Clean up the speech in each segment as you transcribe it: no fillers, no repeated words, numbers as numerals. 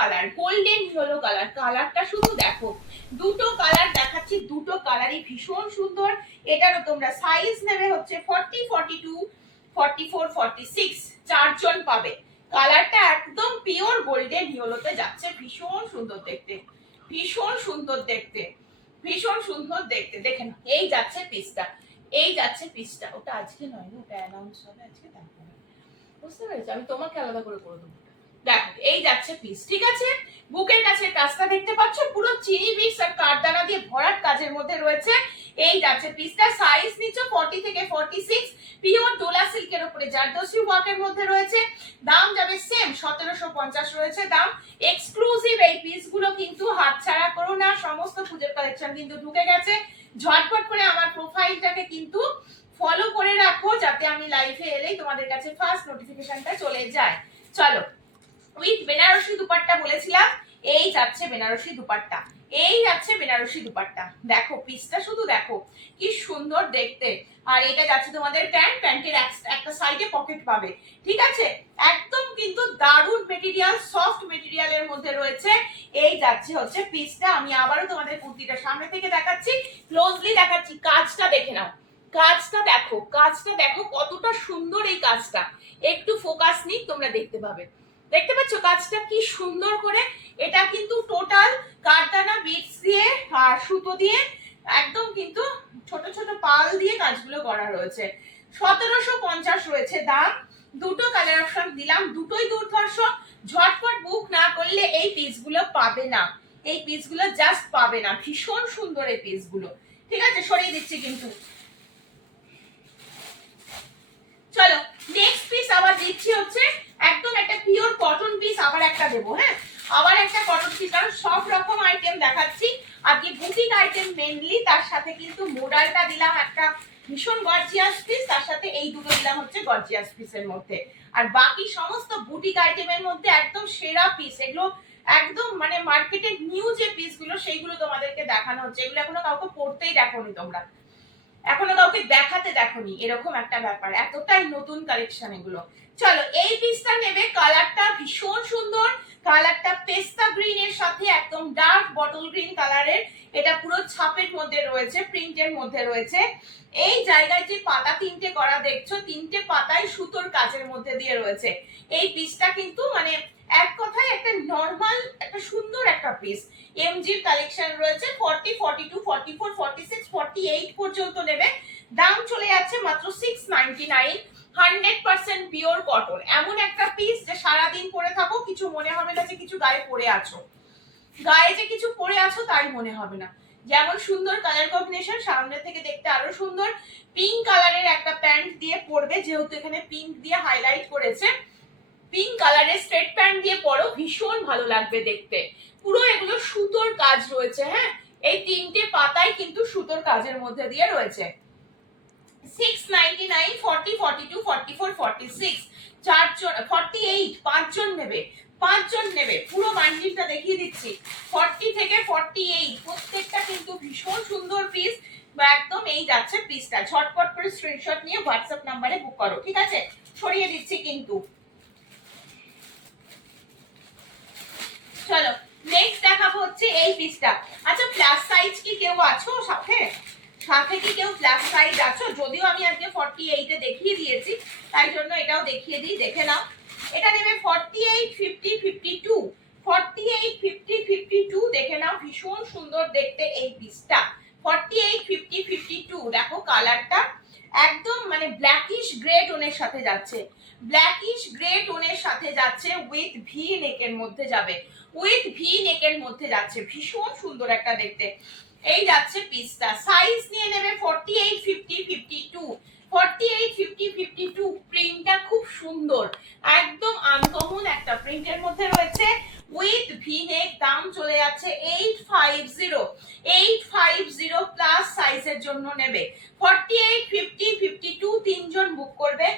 Colour, golden yellow colour. কালারটা শুধু দেখো, দুটো কালার দেখাচ্ছি, দুটো কালারই ভীষণ সুন্দর। এটারও তোমরা সাইজ নেবে হচ্ছে 40, 42, 44, 46, চারজন পাবে। কালারটা একদম পিওর গোল্ডেন ইয়েলোতে যাচ্ছে, ভীষণ সুন্দর দেখতে, ভীষণ সুন্দর দেখতে, ভীষণ সুন্দর দেখতে। দেখে না, এই যাচ্ছে পিসটা, এই যাচ্ছে পিসটা। ওটা আজকে নয়, ওটা অ্যানাউন্স হবে আজকে, তারপরে বুঝতে পেরেছো, আমি তোমাকে আলাদা করে করে দেবো। দেখো এই যাচ্ছে পিস, ঠিক আছে। বুকের কাছে কাজটা দেখতে পাচ্ছ, পুরো চিনি বিক্স আর কাঠদানা দিয়ে ভরাট কাজের মধ্যে রয়েছে। এই যাচ্ছে পিসটা, সাইজ নিচ্ছ 40 থেকে 46, পিওর ডোলা সিল্কের উপরে জারদোসি ওয়ার্কের মধ্যে রয়েছে। দাম যাবে সেম 1750 রয়েছে দাম। এক্সক্লুসিভ এই পিসগুলো কিন্তু হাতছাড়া করো না, সমস্ত পুজোর কালেকশন কিন্তু ঢুকে গেছে। ঝটপট করে আমার প্রোফাইলটাকে কিন্তু ফলো করে রাখো, যাতে আমি লাইভে এলেই তোমাদের কাছে ফার্স্ট নোটিফিকেশনটা চলে যায়। চলো, উইথ বেনারসি দুপাট্টা বলেছিলাম, এই যাচ্ছে বেনারসি দুপাট্টা, এই যাচ্ছে বেনারসি দুপাট্টা। দেখো পিসটা শুধু দেখো কি সুন্দর দেখতে। আর এটা যাচ্ছে তোমাদের প্যান্ট, প্যান্টের একটা সাইডে পকেট পাবে, ঠিক আছে। একদম কিন্তু দারুণ মেটেরিয়াল, সফট মেটেরিয়ালের মধ্যে রয়েছে। এই যাচ্ছে হচ্ছে পিসটা। আমি আবারও তোমাদের কুর্তিটা সামনে থেকে দেখাচ্ছি, ক্লোজলি দেখাচ্ছি, কাজটা দেখে নাও, কাজটা দেখো, কাজটা দেখো কতটা সুন্দর এই কাজটা। একটু ফোকাস নিক, তোমরা দেখতে পাবে। দেখতে পাচ্ছ কাজটা কি সুন্দর করে। এটা কিন্তু টোটাল কারদানা বিটস দিয়ে আর সুতো দিয়ে একদম কিন্তু ছোট ছোট পাল দিয়ে কাজগুলো করা রয়েছে। 1750 রয়েছে দাম। দুটো কালার অপশন দিলাম, দুটোই দুর্ধর্ষ। ঝটপট বুক না করলে এই পিসগুলো পাবে না, এই পিসগুলো জাস্ট পাবে না। ভীষণ সুন্দর এই পিসগুলো, ঠিক আছে। সরিয়ে দিচ্ছি কিন্তু। চলো নেক্সট পিস আবার দিচ্ছি হচ্ছে একদম একটা পিওর কটন পিস, আবার একটা দেবো, হ্যাঁ আবার একটা কটন পিস, কারণ সব রকম আইটেম দেখাচ্ছি আজকে, বুটিক আইটেম মেনলি। তার সাথে কিন্তু মোডালটা দিলাম একটা ভীষণ গর্জিয়াস পিস, তার সাথে এই দুটো দিলাম হচ্ছে গর্জিয়াস পিসের মধ্যে। আর বাকি সমস্ত বুটিক আইটেমের মধ্যে একদম সেরা পিস এগুলো, একদম মানে মার্কেটের নিউ যে পিসগুলো সেইগুলো তোমাদেরকে দেখানো হচ্ছে। এগুলো এখনো কাউকে পড়তেই দেখোনি তোমরা, এখনো কাউকে দেখাতে দেখোনি, এরকম একটা ব্যাপার, এতটাই নতুন কালেকশন এগুলো। চলো এই পিসটা নেবে, কালারটা ভীষণ সুন্দর, কালারটা পেস্তা গ্রিন এর সাথে একদম ডার্ক বটল গ্রিন কালারের। এটা পুরো ছাপের মধ্যে রয়েছে, প্রিন্টের মধ্যে রয়েছে। এই জায়গায় যে পাতা তিনটে করা দেখছো, তিনটে পাতায় সুতোর কাজের মধ্যে দিয়ে রয়েছে। এই পিসটা কিন্তু মানে এক কথায় একটা নরমাল একটা সুন্দর একটা পিস। এমজির কালেকশন রয়েছে 40, 42, 44, 46, 48 পর্যন্ত নেবে। দাম চলে যাচ্ছে মাত্র 699। 100% পিওর কটন, এমন একটা পিস যে সারাদিন পরে থাকো কিছু মনে হবে না যে কিছু গায়ে পরে আছো, গায়ে যে কিছু পরে আছো তাই মনে হবে না। যেমন সুন্দর কালার কম্বিনেশন, সামনে থেকে দেখতে আরো সুন্দর। পিঙ্ক কালারের একটা প্যান্ট দিয়ে পরবে, যেহেতু এখানে পিঙ্ক দিয়ে হাইলাইট করেছে, পিঙ্ক কালারের স্ট্রেট প্যান্ট দিয়ে পরো, ভীষণ ভালো লাগবে দেখতে। পুরো এগুলো সুতোর কাজ রয়েছে, হ্যাঁ এই তিনটে পাতায় কিন্তু সুতোর কাজের মধ্যে দিয়ে রয়েছে। 699, 40, 42, 44, 46, চারজন 48, পাঁচজন নেবে, পাঁচজন নেবে। পুরো বান্ডিলটা দেখিয়ে দিচ্ছি, 40 থেকে 48 প্রত্যেকটা কিন্তু ভীষণ সুন্দর পিস। একদম এই যাচ্ছে পিসটা, ঝটপট করে স্ক্রিনশট নিয়ে হোয়াটসঅ্যাপ নাম্বারে বুক করো, ঠিক আছে। সরিয়ে দিচ্ছি কিন্তু। চলো নেক্সট দেখাবো হচ্ছে এই পিসটা। আচ্ছা প্লাস সাইজ কি কেউ আছো সাথে, সাথে কি কেউ প্লাস সাইজ আছো? যদিও আমি আজকে 48 এ দেখিয়ে দিয়েছি, তাই জন্য এটাও দেখিয়ে দিই, দেখে নাও। এটা নেবে 48, 50, 52, 48, 50, 52, দেখে নাও ভীষণ সুন্দর দেখতে এই পিসটা। 48, 50, 52, দেখো কালারটা একদম মানে ব্ল্যাকিশ গ্রে টোনের সাথে যাচ্ছে, ব্ল্যাকিশ গ্রে টোনের সাথে যাচ্ছে, উইথ ভি নেকের মধ্যে যাবে, উইথ ভি নেকের মধ্যে যাচ্ছে, ভীষণ সুন্দর একটা দেখতে। এই যাচ্ছে পিসটা, সাইজ নিয়ে নেবে 48, 50, 52, 48, 50, 52। প্রিন্টটা খুব সুন্দর, একদম আনকমন একটা প্রিন্টের মধ্যে রয়েছে, উইথ ভি নেক। দাম চলে যাচ্ছে 850, 850 প্লাস সাইজের জন্য নেবে। 48, 50, 52 তিনজন বুক করবে,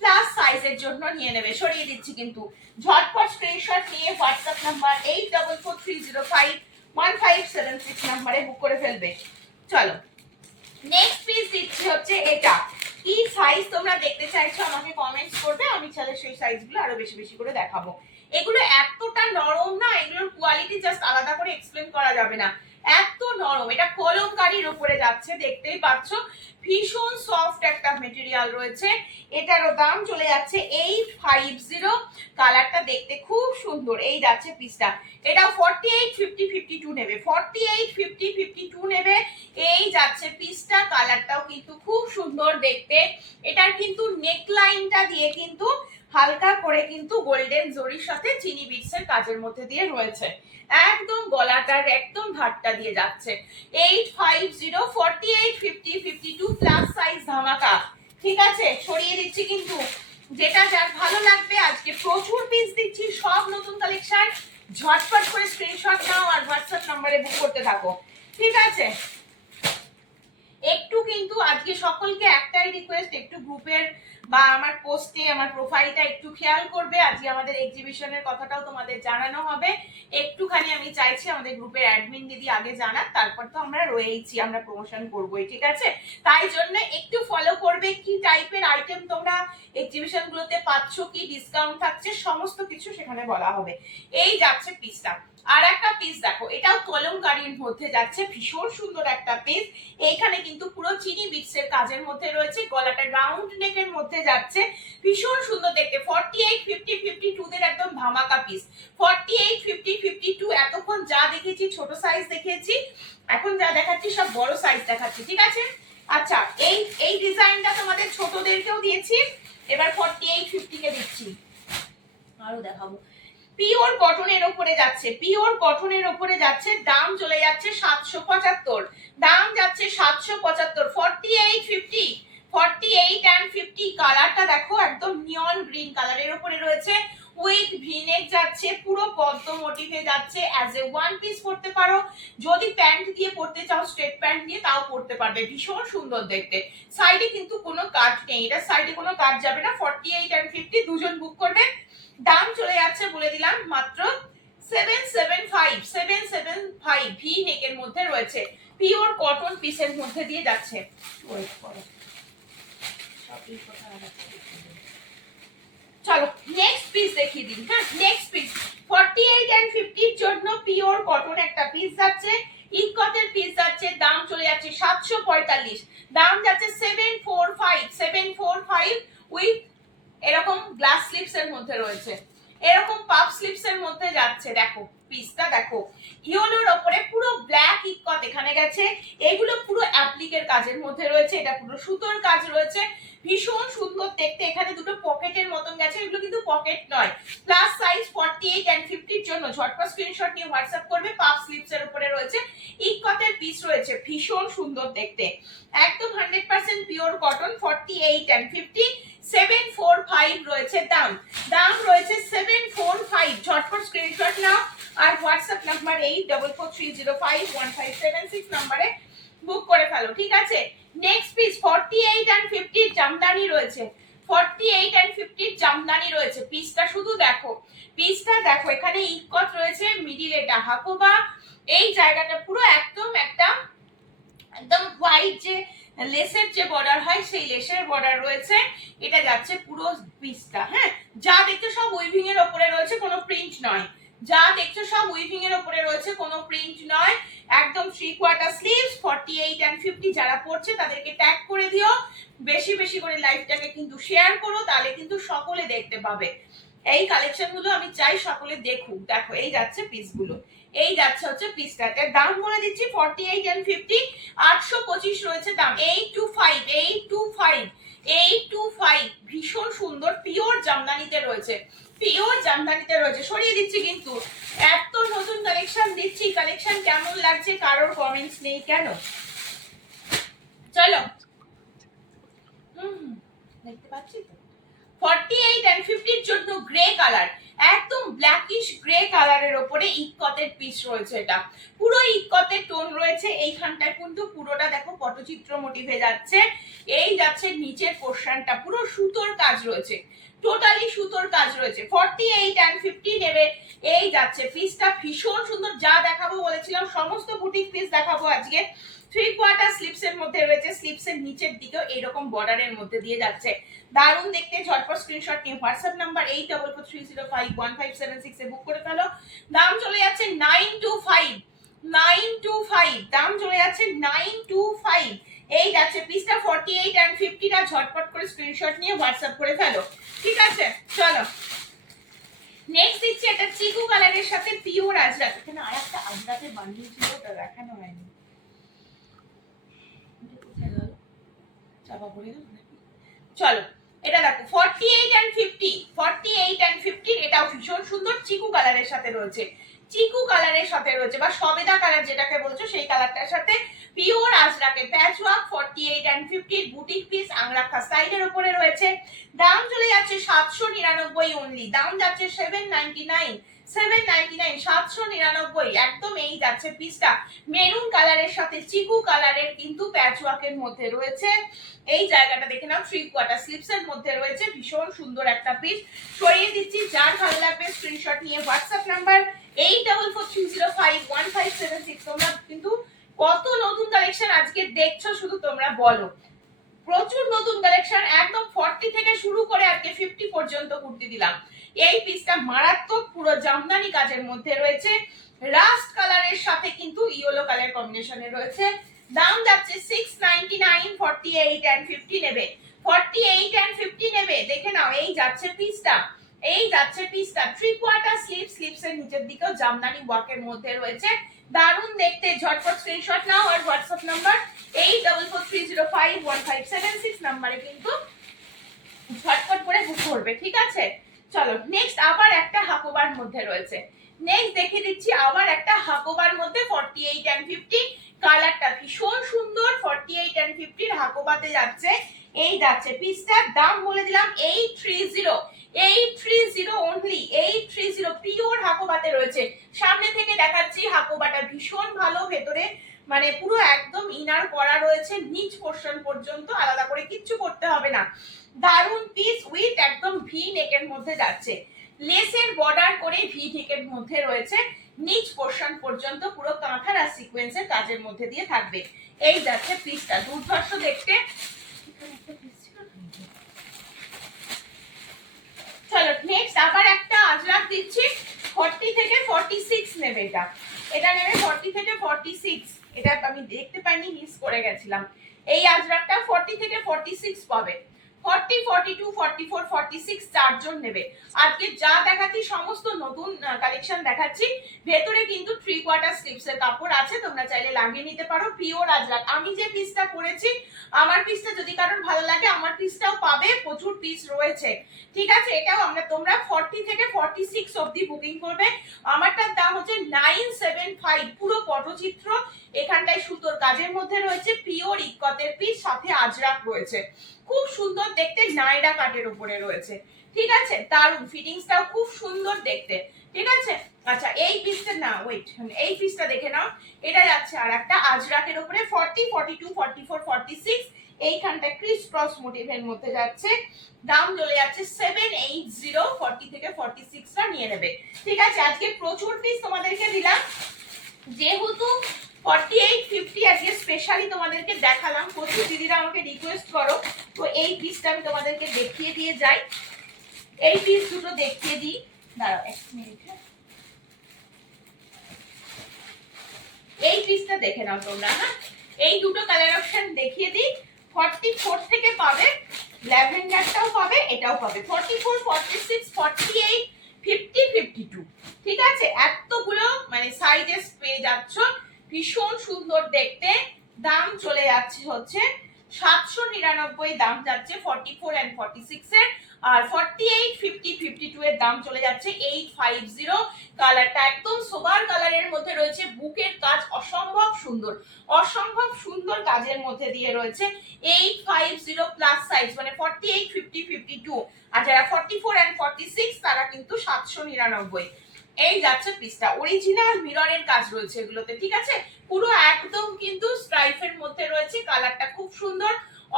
প্লাস সাইজের জন্য নিয়ে নেবে। সরিয়ে দিচ্ছি কিন্তু, ঝটপট স্ক্রিনশট নিয়ে হোয়াটসঅ্যাপ নাম্বার 8443051576 নাম্বারে বুক করে ফেলবে। চলো নেক্সট পিস দিচ্ছি হচ্ছে এটা। কি সাইজ তোমরা দেখতে চাইছো আমাকে কমেন্টস করবে, আমি চাইলে সেই সাইজগুলো আরো বেশি বেশি করে দেখাবো। এগুলো এতটা নরম না, এগুলো জাস্ট আলাদা করে এক্সপ্লেন করা যাবে না, এত নরম। এটা কলমকারীর উপরে যাচ্ছে, দেখতেই পাচ্ছ ভীষণ সফট একটা মেটেরিয়াল রয়েছে। এটারও দাম চলে যাচ্ছে 850। কালারটা দেখতে খুব সুন্দর। এই যাচ্ছে পিসটা, এটা 48, 50, 52 নেবে, 48, 50, 52 নেবে। এই যাচ্ছে পিসটা, কালারটাও কিন্তু খুব সুন্দর দেখতে। এটার কিন্তু নেকলাইনটা দিয়ে কিন্তু হালকা করে কিন্তু গোল্ডেন জরির সাথে চিনি বিটসের কাজের মধ্যে দিয়ে রয়েছে, একদম গলাটার একদম ধারটা দিয়ে যাচ্ছে। 850, 48, 50, 52 প্লাস সাইজ ধামাকা। ঠিক আছে, ছড়িয়ে দিচ্ছি কিন্তু, যেটা যার ভালো লাগবে। আজকে প্রচুর পিস দিচ্ছি, সব নতুন কালেকশন। ঝটপট করে স্ক্রিনশট নাও আর হোয়াটসঅ্যাপ নম্বরে বুক করতে থাকো, ঠিক আছে। একটু কিন্তু আজকে সকলকে একটাই রিকোয়েস্ট, একটু গ্রুপের বা আমার পোস্টে আমার প্রোফাইলটা একটু খেয়াল করবে। আজকে আমাদের এক্সিবিশনের কথাটাও তোমাদের জানানো হবে। একটুখানি আমি চাইছি আমাদের গ্রুপের অ্যাডমিন দিদি আগে জানাক, তারপর তো আমরা রয়েইছি, আমরা প্রমোশন করবোই, ঠিক আছে। তাই জন্য একটু ফলো করবে, কি টাইপের আইটেম তোমরা এক্সিবিশন গুলোতে পাচ্ছ, কি ডিসকাউন্ট থাকছে, সমস্ত কিছু সেখানে বলা হবে। এই যাচ্ছে পিসটা। আর একটা পিস দেখো, এটাও কলমকারীর মধ্যে যাচ্ছে, ভীষণ সুন্দর একটা পিস। এইখানে কিন্তু পুরো চিনি বিটসের কাজের মধ্যে রয়েছে, গলাটা রাউন্ড নেকের মধ্যে যাচ্ছে, ভীষণ সুন্দর দেখতে। 48, 50, 52 দের একদম ধামাকা পিস। 48, 50, 52 এতক্ষণ যা দেখেছি ছোট সাইজ দেখিয়েছি, এখন যা দেখাচ্ছি সব বড় সাইজ দেখাচ্ছি, ঠিক আছে। আচ্ছা, এই ডিজাইনটা তোমাদের ছোটদেরকেও দিয়েছি, এবার 48, 50 কে দিচ্ছি, আরো দেখাবো। পিওর কটনের উপরে যাচ্ছে, পিওর কটনের উপরে যাচ্ছে, দাম চলে যাচ্ছে 775, দাম যাচ্ছে 775। 48, 50, 48 and 50 কালারটা দেখো, একদম নিয়ন গ্রিন কালারের উপরে রয়েছে, উইথ ভিনেক যাচ্ছে, পুরো পদ্ম মোটিভে যাচ্ছে। অ্যাজ এ ওয়ান পিস পরতে পারো, যদি প্যান্ট দিয়ে পরতে চাও, স্ট্রেট প্যান্ট দিয়ে তাও পরতে পারবে, ভীষণ সুন্দর দেখতে। সাইডে কিন্তু কোনো কাট নেই, এটা সাইডে কোনো কাট যাবে না। 48 and 50 দুজন বুক করবে, দাম চলে যাচ্ছে বলে দিলাম মাত্র 775, 775 ভি নেকের মধ্যে রয়েছে, পিওর কটন পিসের মধ্যে দিয়ে যাচ্ছে। ওয়েট করো, চলো নেক্সট পিস দেখিয়ে দিন। হ্যাঁ, নেক্সট পিস 48 and 50 এর জন্য পিওর কটন একটা পিস যাচ্ছে, ইকতের পিস যাচ্ছে, দাম চলে যাচ্ছে 745, দাম যাচ্ছে 745, 745 উইথ এরকম গ্লাস স্লিপস এর মধ্যে রয়েছে, এরকম পাফ স্লিপস এর মধ্যে যাচ্ছে। দেখো পিসটা দেখো, ইয়েলোর উপরে পুরো ব্ল্যাক ইকত এখানে গেছে, এগুলো পুরো অ্যাপ্লিকের কাজের মধ্যে রয়েছে, এটা পুরো সুতোর কাজ রয়েছে, ভীষণ সুন্দর দেখতে। এখানে দুটো পকেটের মতন গেছে, এগুলো কিন্তু পকেট নয়। প্লাস সাইজ 48 and 50 এর জন্য ঝটপট স্ক্রিনশট নিয়ে হোয়াটসঅ্যাপ করবে। পাফ স্লিপস এর উপরে রয়েছে, ইকতের পিস রয়েছে, ভীষণ সুন্দর দেখতে, একদম 100% পিওর কটন। 48 and 50, 745 রয়েছে দাম, দাম রয়েছে 745। ঝটপট স্ক্রিনশট নাও আর হোয়াটসঅ্যাপ নাম্বার 8443051576 নম্বরে বুক করে ফেলো, ঠিক আছে। নেক্সট পিস 48 and 50 জামদানি রয়েছে, 48 and 50 জামদানি রয়েছে। পিসটা শুধু দেখো, পিসটা দেখো, এখানে ইকত রয়েছে, মিডিল এটা হাকোবা, এই জায়গাটা পুরো একদম একদম হোয়াইট যে লেসের যে বর্ডার হয় সেই লেসের বর্ডার রয়েছে, এটা যাচ্ছে পুরো পিসটা। হ্যাঁ, যা দেখছো সব উইভিং এর উপরে রয়েছে, কোনো প্রিন্ট নয়, যা দেখছো সব উইভিং এর উপরে রয়েছে, কোনো প্রিন্ট নয়, একদম 3/4 স্লিভস। 48 and 50 যারা পড়ছে তাদেরকে ট্যাগ করে দিও, বেশি বেশি করে লাইভটাকে কিন্তু শেয়ার করো, তাহলে কিন্তু সকলে দেখতে পাবে। এই কালেকশন গুলো আমি চাই সকলে দেখুক। দেখো এই যাচ্ছে পিসগুলো, এই যাচ্ছে হচ্ছে পিসটাতে, দাম বলে দিচ্ছি 48 and 50, 825 রয়েছে দাম। 825, 825, 825 ভীষণ সুন্দর পিওর জামদানিতে রয়েছে, পিওর জামদানিতে রয়েছে। সরিয়ে দিচ্ছি কিন্তু, এত নতুন কালেকশন দিচ্ছি, কালেকশন কেমন লাগছে কারোর কমেন্টস নেই কেন। চলো, দেখতে পাচ্ছি তো। 48 and 50 এর জন্য গ্রে কালার, একদম ব্ল্যাকিশ গ্রে কালারের উপরে ইকতের পিস রয়েছে, এটা পুরো ইকতের টোন রয়েছে। এইখানটায় কিন্তু পুরোটা দেখো পটচিত্র মোটিভে যাচ্ছে, এই যাচ্ছে নিচের পোরশনটা পুরো সুতোর কাজ রয়েছে, টোটালি সুতোর কাজ রয়েছে। 48 and 50 নেবে, এই যাচ্ছে পিসটা ভীষণ সুন্দর। যা দেখাবো বলেছিলাম সমস্ত বুটিক পিস দেখাবো আজকে। 3/4 স্লিপস এর মধ্যে রয়েছে, স্লিপস এর নিচের দিকেও এরকম বর্ডারের মধ্যে দিয়ে যাচ্ছে, দারুণ দেখতে। ঝটপট স্ক্রিনশট নিয়ে হোয়াটসঅ্যাপ নাম্বার 8443051576 এ বুক করে ফেলো। দাম চলে যাচ্ছে 925, 925 দাম চলে যাচ্ছে 925। এই যাচ্ছে পিসটা 48 and 50 টা, ঝটপট করে স্ক্রিনশট নিয়ে হোয়াটসঅ্যাপ করে ফেলো, ঠিক আছে? চলো নেক্সট দিচ্ছি একটা চিকু কালারের সাথে পিওর আজরাক। এখানে আরেকটা আজরাকের বান্ডিল ছিল, ওটা দেখানো হয়নি, কোথায় গেল, চাপা পড়ে গেল। চলো এটা দেখো 48 and 50, 48 and 50 এটাও ভীষণ সুন্দর চিকু কালারের সাথে রয়েছে, চিকু কালারের সাথে রয়েছে বা সবেদা কালার যেটাকে বলছো সেই কালারটার সাথে পিওর আজরাকে patchwork. 48 and 50 boutique piece angrakha স্টাইলের উপরে রয়েছে। দাম চলে যাচ্ছে 799 অনলি, দাম যাচ্ছে 799, 799, 799 একদম। এই যাচ্ছে পিসটা মেরুন কালারের সাথে চিকু কালারের কিন্তু প্যাচওয়ার্কের মধ্যে রয়েছে। এই জায়গাটা দেখে নাও, 3/4 স্লিপস এর মধ্যে রয়েছে, ভীষণ সুন্দর একটা পিস। সরিয়ে দিচ্ছি, যার ভালো লাগবে স্ক্রিনশট নিয়ে হোয়াটসঅ্যাপ নাম্বার 8443051576। তোমরা কিন্তু কত নতুন কালেকশন আজকে দেখছো শুধু তোমরা বলো, প্রচুর নতুন কালেকশন, একদম 40 থেকে শুরু করে আজকে 50 পর্যন্ত কুর্তি দিলাম। এই পিসটা মারাত্মক, পুরো জামদানি কাজের মধ্যে রয়েছে, রাস্ট কালারের সাথে কিন্তু ইয়েলো কালার কম্বিনেশনে রয়েছে। দাম যাচ্ছে 699, 48 and 50 নেবে, 48 and 50 নেবে, দেখে নাও। এই যাচ্ছে পিসটা, এই যাচ্ছে পিসটা 3/4 স্লিপ, স্লিপস এর নিচের দিকেও জামদানি ওয়ার্কের মধ্যে রয়েছে, দারুণ দেখতে। ঝটপট স্ক্রিনশট নাও আর হোয়াটসঅ্যাপ নাম্বার 8443051576 নম্বরে কিন্তু ঝটপট করে বুক করবে, ঠিক আছে? চলো নেক্সট আবার একটা হাকোবার মধ্যে রয়েছে, নেক্সট দেখিয়ে দিচ্ছি আবার একটা হাকোবার মধ্যে 48 and 50, কালারটা ভীষণ সুন্দর। 48 and 50 হাকোবাতে যাচ্ছে, এই যাচ্ছে পিসটার দাম বলে দিলাম 830, 830 অনলি, 830 পিওর হাকোবাতে রয়েছে। সামনে থেকে দেখাচ্ছি, হাকোবাটা ভীষণ ভালো, ভেতরে মানে পুরো একদম ইনার করা রয়েছে, নিচ পোরশন পর্যন্ত আলাদা করে কিচ্ছু করতে হবে না। দারুন পিস উইথ একদম ভি নেকের মধ্যে যাচ্ছে, লেসের বর্ডার করে ভি নেকের মধ্যে রয়েছে, নিচ পোরশন পর্যন্ত পুরো কাঁথার আর সিকোয়েন্সের কাজের মধ্যে দিয়ে থাকবে। এই যাচ্ছে পিসটা, দুর্ধর্ষ দেখতে। চলো নেক্সট আবার একটা আজরাক দিচ্ছি, 40 থেকে 46 নেবে, এটা এটা নেবে 40 থেকে 46, এটা আমি দেখতে পাইনি, মিস করে গেছিলাম। এই আজরাকটা 40 থেকে 46 পাবে, 40, 42, 44, 46 চারজন নেবে। আজকে যা দেখাচ্ছি সমস্ত নতুন কালেকশন দেখাচ্ছি, ভেতরে কিন্তু 3/4 স্লিপস এর কাপড় আছে, তোমরা চাইলে লাগিয়ে নিতে পারো। পিওর আজরাক, আমি যে পিসটা পরেছি, আমার পিসটা যদি কারোর ভালো লাগে আমার পিসটাও পাবে, প্রচুর পিস রয়েছে, ঠিক আছে? এটাও আমরা তোমরা 40 থেকে 46 অবধি বুকিং করবে। আমারটার দাম হচ্ছে 975, পুরো পটচিত্র, এখানটায় সুতোর কাজের মধ্যে রয়েছে, পিওর ইক্কতের পিস, সাথে আজরাক রয়েছে, খুব সুন্দর দেখতে, নাইরা কাটের উপরে রয়েছে, ঠিক আছে? দারুন, ফিটিংসটাও খুব সুন্দর দেখতে, ঠিক আছে? আচ্ছা এই পিসটা না, ওয়েট, এই পিসটা দেখে নাও, এটা যাচ্ছে আর একটা আজরাকের উপরে 40, 42, 44, 46, এইখানটা ক্রিস ক্রস মোটিভের মধ্যে যাচ্ছে। দাম চলে যাচ্ছে 780, 40 থেকে 46 টা নিয়ে নেবে, ঠিক আছে? আজকে প্রচুর পিস তোমাদেরকে দিলাম, যেহেতু 48, 50 আজকে স্পেশালি তোমাদেরকে দেখালাম, প্রচুর দিদিরা আমাকে রিকোয়েস্ট করো, তো এই পিসটা আমি তোমাদেরকে দেখিয়ে দিয়ে যাই, এই পিস দুটো দেখিয়ে দিই, দাঁড়াও এক মিনিট, এই পিসটা দেখে নাও তোমরা, হ্যাঁ এই দুটো কালার অপশন দেখিয়ে দিই। 44 থেকে পাবে, ল্যাভেন্ডারটাও পাবে, এটাও পাবে, 44, 46, 48, 50, 52, ঠিক আছে? এতগুলো মানে সাইজেস পেয়ে যাচ্ছ, ভীষণ সুন্দর দেখতে। দাম চলে যাচ্ছে হচ্ছে 799, দাম যাচ্ছে 44 and 46 এর, আর 48, 50, 52 এর দাম চলে যাচ্ছে 850। কালারটা একদম সোবার কালারের মধ্যে রয়েছে, বুকের কাজ অসম্ভব সুন্দর, অসম্ভব সুন্দর কাজের মধ্যে দিয়ে রয়েছে। 850 প্লাস সাইজ মানে 48, 50, 52, আর যারা 44 and 46 তারা কিন্তু 799। এই যাচ্ছে পিসটা, অরিজিনাল মিররের কাজ রয়েছে এগুলোতে, ঠিক আছে? পুরো একদম কিন্তু স্ট্রাইপের মধ্যে রয়েছে, কালারটা খুব সুন্দর,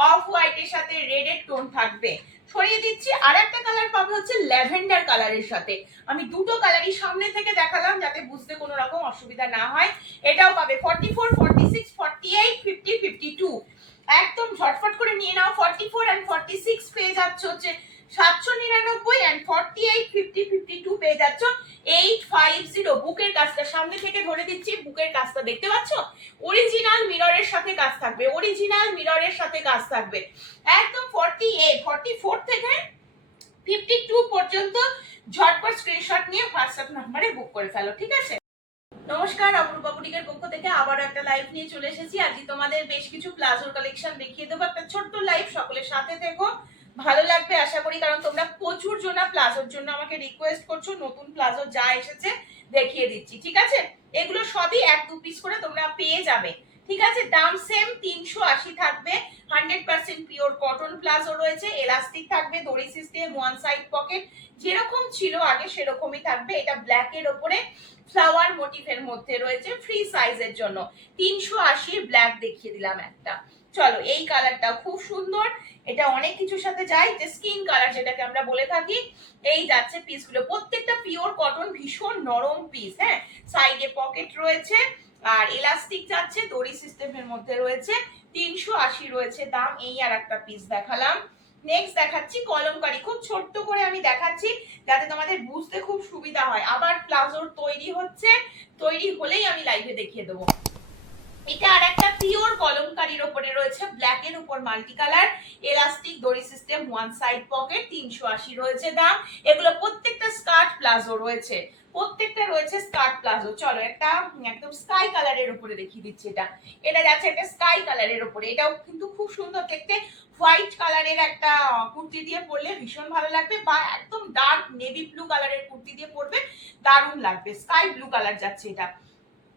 অফ হোয়াইটের সাথে রেড এর টোন থাকবে, সরিয়ে দিচ্ছি। আর একটা কালার পাবে হচ্ছে ল্যাভেন্ডার কালারের সাথে। আমি দুটো কালারই সামনে থেকে দেখালাম যাতে বুঝতে কোনো রকম অসুবিধা না হয়। এটাও পাবে 44, 46, 48, 50, 52। একদম ঝটফট করে নিয়ে নাও। 44 and 46 পেয়ে যাচ্ছে হচ্ছে 799 and 48, 50, 52 পেয়ে যাচ্ছ 850। বুকের কাজটা সামনে থেকে ধরে দিচ্ছি, বুকের কাজটা দেখতে পাচ্ছ? অরিজিনাল মিররের সাথে কাজ থাকবে, অরিজিনাল মিররের সাথে কাজ থাকবে। একদম 48, 44 থেকে 52 পর্যন্ত ঝটপট স্ক্রিনশট নিয়ে হোয়াটসঅ্যাপ নম্বরে বুক করে ফেলো, ঠিক আছে? নমস্কার, অপরূপা বুটিকের পক্ষ থেকে আবার একটা লাইভ নিয়ে চলে এসেছি। আজকে তোমাদের বেশ কিছু প্লাজোর কালেকশন দেখিয়ে দেবো। একটা ছোট্ট লাইভ, সকলের সাথে থেকো, ভালো লাগবে আশা করি, কারণ তোমরা প্রচুর জন প্লাজোর জন্য আমাকে রিকোয়েস্ট করছো। নতুন প্লাজো যা এসেছে দেখিয়ে দিচ্ছি, ঠিক আছে? এগুলো সবই 1-2 পিস করে তোমরা পেয়ে যাবে, ঠিক আছে? দাম সেম 380 থাকবে। 100% পিওর কটন প্লাজো রয়েছে, এলাস্টিক থাকবে, দড়ি সিস্টেম, ওয়ান সাইড পকেট, যেরকম ছিল আগে সেরকমই থাকবে। এটা ব্ল্যাক এর ওপরে ফ্লাওয়ার মোটিভের মধ্যে রয়েছে, ফ্রি সাইজের জন্য 380 ব্ল্যাক দেখিয়ে দিলাম একটা। চলো, এই কালারটা খুব সুন্দর, এটা অনেক কিছুর সাথে যায়, যে স্কিন কালার যেটাকে আমরা বলে থাকি। এই যাচ্ছে পিসগুলো, প্রত্যেকটা পিওর কটন, ভীষণ নরম পিস। হ্যাঁ, সাইডে পকেট রয়েছে আর এলাস্টিক যাচ্ছে, দড়ি সিস্টেমের মধ্যে রয়েছে, 380 রয়েছে দাম। এই আর একটা পিস দেখালাম। নেক্সট দেখাচ্ছি কলমকারি, খুব ছোট্ট করে আমি দেখাচ্ছি যাতে তোমাদের বুঝতে খুব সুবিধা হয়। আবার প্লাজোর তৈরি হচ্ছে, তৈরি হলেই আমি লাইভে দেখিয়ে দেবো। এটা আর একটা পিওর কলমকারির উপরে রয়েছে, ব্ল্যাক এর উপর মাল্টি কালার, এলাস্টিক, দড়ি সিস্টেম, ওয়ান সাইড পকেট, 380 রয়েছে দাম। এগুলো প্রত্যেকটা স্কার্ট প্লাজো রয়েছে, প্রত্যেকটা রয়েছে স্কার্ট প্লাজো। চলো, একটা একদম স্কাই কালারের উপরে দেখিয়ে দিচ্ছি। এটা যাচ্ছে একটা স্কাই কালারের উপরে, এটাও কিন্তু খুব সুন্দর দেখতে। হোয়াইট কালারের একটা কুর্তি দিয়ে পরলে ভীষণ ভালো লাগবে, বা একদম ডার্ক নেভি ব্লু কালারের কুর্তি দিয়ে পরবে দারুণ লাগবে। স্কাই ব্লু কালার যাচ্ছে এটা,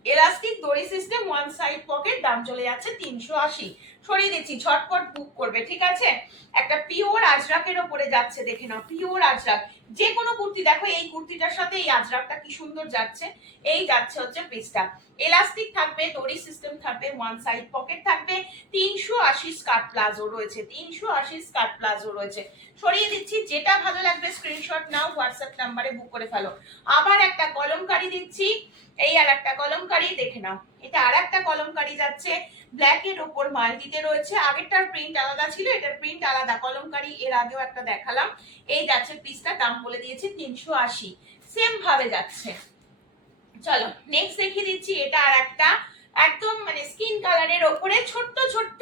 এলাস্টিক, দড়ি সিস্টেম, ওয়ান সাইড পকেট, দাম চলে যাচ্ছে 380। সরিয়ে দিচ্ছি, ঝটপট বুক করবে, ঠিক আছে? একটা পিওর আজরাকের উপরে যাচ্ছে, দেখে নাও, পিওর আজরাক। যে কোনো কুর্তি দেখো, এই কুর্তিটার সাথে এই আজরাকটা কি সুন্দর যাচ্ছে। এই যাচ্ছে হচ্ছে পিসটা, এলাস্টিক থাকবে, দড়ি সিস্টেম থাকবে, ওয়ান সাইড পকেট থাকবে, 380 স্কার্ট প্লাজো রয়েছে, 380 স্কার্ট প্লাজো রয়েছে। সরিয়ে দিচ্ছি, যেটা ভালো লাগবে স্ক্রিনশট নাও, হোয়াটসঅ্যাপ নাম্বারে বুক করে ফেলো। আবার একটা কলমকারি দিচ্ছি, এই আর একটা কলমকারি দেখে নাও। এটা আর একটা কলমকারি যাচ্ছে, ব্ল্যাক এর উপর মাল্টিতে রয়েছে। আগেরটার প্রিন্ট আলাদা ছিল, এটার প্রিন্ট আলাদা। কলমকারি এর আগেও একটা দেখালাম। এই যাচ্ছে পিসটা, দাম বলে দিয়েছি 380, সেম ভাবে যাচ্ছে। চলো, নেক্সট দেখিয়ে দিচ্ছি। এটা আর একটা একদম মানে স্কিন কালারের ওপরে ছোট্ট ছোট্ট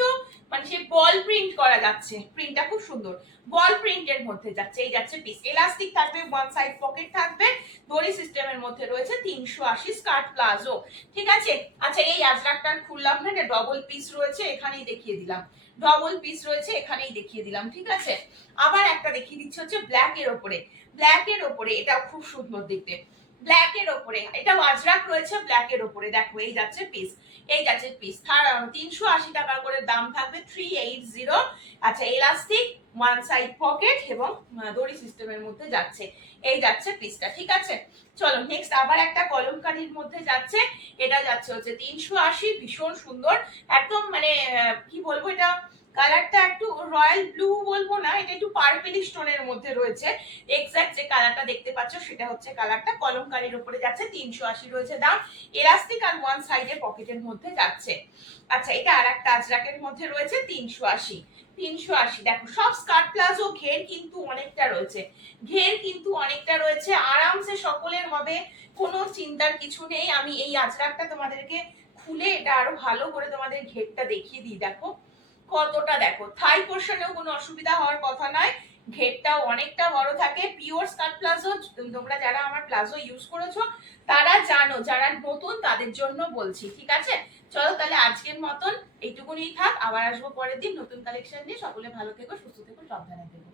মানে সে বল প্রিন্ট করা যাচ্ছে, প্রিন্টটা খুব সুন্দর, বল প্রিন্টের মধ্যে যাচ্ছে। এই যাচ্ছে পিস, এলাস্টিক থাকবে, ওয়ান সাইড পকেট থাকবে, দড়ি সিস্টেমের মধ্যে রয়েছে, 380 স্কার্ট প্লাজো, ঠিক আছে? আচ্ছা, এই আজরাকটা খুললাম না, এটা ডবল পিস রয়েছে, এখানেই দেখিয়ে দিলাম, ডবল পিস রয়েছে, এখানেই দেখিয়ে দিলাম, ঠিক আছে? আবার একটা দেখিয়ে দিচ্ছি হচ্ছে ব্ল্যাক এর ওপরে, ব্ল্যাক এর ওপরে, এটা খুব সুন্দর দেখতে, ব্ল্যাক এর ওপরে, এটা আজরাক রয়েছে ব্ল্যাক এর ওপরে। দেখো, এই যাচ্ছে পিস, এই যাচ্ছে পিস, 380 টাকা করে দাম থাকবে, 380। আচ্ছা, এলাস্টিক, ওয়ান সাইড পকেট এবং দড়ি সিস্টেমের মধ্যে যাচ্ছে। এই যাচ্ছে পিসটা, ঠিক আছে? চলো, নেক্সট আবার একটা কলমকারির মধ্যে যাচ্ছে, এটা যাচ্ছে হচ্ছে 380, ভীষণ সুন্দর, একদম মানে কি বলবো, এটা কালারটা একটু রয়্যাল ব্লু বলবো না, এটা একটু পার্পল স্টোনের মধ্যে রয়েছে। এক্সাক্ট যে কালারটা দেখতে পাচ্ছ সেটা হচ্ছে কালারটা, কলমকারির উপরে যাচ্ছে, 380 রয়েছে দাম, এলাস্টিক আর ওয়ান সাইডে পকেটের মধ্যে যাচ্ছে। আচ্ছা, এটা আর একটা আজরাকের মধ্যে রয়েছে, 380, 380। দেখো, সব স্কার্ট প্লাজো, ঘের কিন্তু অনেকটা রয়েছে, ঘের কিন্তু অনেকটা রয়েছে, আরামসে সকলের হবে, কোনো চিন্তার কিছু নেই। আমি এই আজরাকটা তোমাদেরকে খুলে এটা আরো ভালো করে তোমাদের ঘেরটা দেখিয়ে দিই। দেখো কতটা, দেখো থাই পোর্শনেও কোনো অসুবিধা হওয়ার কথা নয়, ঘেরটাও অনেকটা বড় থাকে। পিওর স্কার্ট প্লাজো, তোমরা যারা আমার প্লাজো ইউজ করেছো তারা জানো, যারা নতুন তাদের জন্য বলছি, ঠিক আছে? চলো, তাহলে আজকের মতন এইটুকুনি থাক, আবার আসবো পরের দিন নতুন কালেকশন নিয়ে। সকলে ভালো থেকো, সুস্থ থেকো, সাবধানে থেকো।